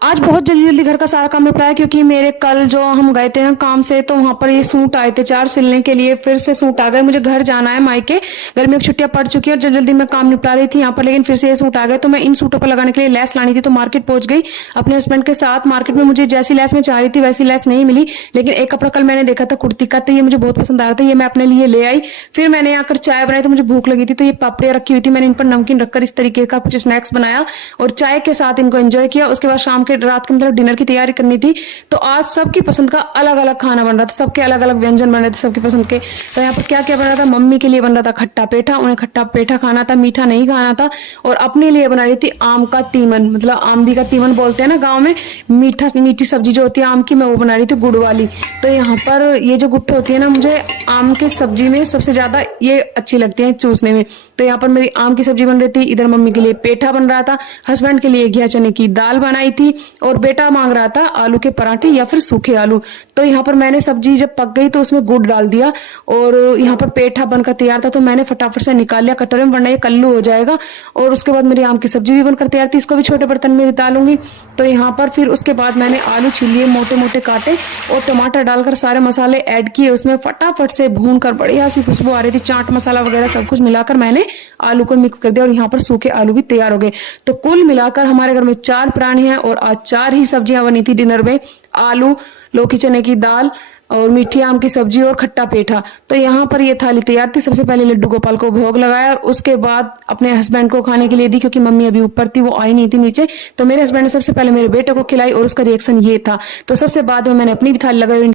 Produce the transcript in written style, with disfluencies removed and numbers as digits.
आज बहुत जल्दी जल्दी घर का सारा काम निपटाया क्योंकि मेरे कल जो हम गए थे ना काम से, तो वहां पर ये सूट आए थे 4 सिलने के लिए। फिर से सूट आ गए, मुझे घर जाना है मायके, गर्मियों की छुट्टियां पड़ चुकी है और जल्दी जल्दी मैं काम निपटा रही थी यहाँ पर, लेकिन फिर से ये सूट आ गए। तो मैं इन सूटों पर लगाने के लिए लेस लानी थी, तो मार्केट पहुंच गई अपने हस्बैंड के साथ। मार्केट में मुझे जैसी लेस मैं चाह रही थी वैसी लेस नहीं मिली, लेकिन एक कपड़ा कल मैंने देखा था कुर्ती का, तो ये मुझे बहुत पसंद आ रहा था, ये मैं अपने लिए ले आई। फिर मैंने यहाँ कर चाय बनाई, तो मुझे भूख लगी थी, तो ये पापड़ियां रखी हुई थी, मैंने इन पर नमकीन रखकर इस तरीके का कुछ स्नैक्स बनाया और चाय के साथ इनको एंजॉय किया। उसके बाद शाम के रात के मतलब डिनर की तैयारी करनी थी, तो आज सबकी पसंद का अलग अलग खाना बन रहा था, सबके अलग अलग व्यंजन बन रहे थे सबकी पसंद के। तो यहाँ पर क्या क्या बन रहा था, मम्मी के लिए बन रहा था खट्टा पेठा, उन्हें खट्टा पेठा खाना था, मीठा नहीं खाना था। और अपने लिए बना रही थी आम का तीमन, मतलब आंबी का तीमन बोलते हैं ना गाँव में, मीठा मीठी सब्जी जो होती है आम की, मैं वो बना रही थी गुड़ वाली। तो यहाँ पर ये जो गुट्ट होती है ना, मुझे आम की सब्जी में सबसे ज्यादा ये अच्छी लगती है चूसने में। तो यहाँ पर मेरी आम की सब्जी बन रही थी, इधर मम्मी के लिए पेठा बन रहा था, हस्बैंड के लिए घिया चने की दाल बनाई थी, और बेटा मांग रहा था आलू के पराठे या फिर सूखे आलू। तो यहाँ पर मैंने सब्जी जब पक गई तो उसमें गुड़ डाल दिया, और यहाँ पर पेठा बनकर तैयार था, तो मैंने फटाफट से निकाल लिया कटोरे में, वरना ये कल्लू हो जाएगा। और उसके बाद मेरी आम की सब्जी भी बनकर तैयार थी, इसको भी छोटे बर्तन में निकालूंगी। तो यहाँ पर फिर उसके बाद मैंने आलू छील लिए मोटे मोटे काटे, और टमाटर डालकर सारे मसाले ऐड किए, उसमें फटाफट से भून कर बढ़िया सी खुशबू आ रही थी, चाट मसाला वगैरह सब कुछ मिलाकर मैंने आलू को मिक्स कर दिया, और यहाँ पर सूखे आलू भी तैयार हो गए। तो कुल मिलाकर हमारे घर में 4 प्राणी हैं, और आज 4 ही सब्जियां बनी थी डिनर में, आलू, लौकी चने की दाल, और मीठी आम की सब्जी और खट्टा पेठा। तो यहाँ पर ये थाली तैयार थी। सबसे पहले लड्डू गोपाल को भोग लगाया, और उसके बाद अपने हस्बैंड को खाने के लिए दी, क्योंकि मम्मी अभी ऊपर थी, वो आई नहीं थी नीचे। तो मेरे हस्बैंड ने सबसे पहले मेरे बेटे को खिलाई, और उसका रिएक्शन ये था। तो सबसे बाद में मैंने अपनी भी थाली लगाई।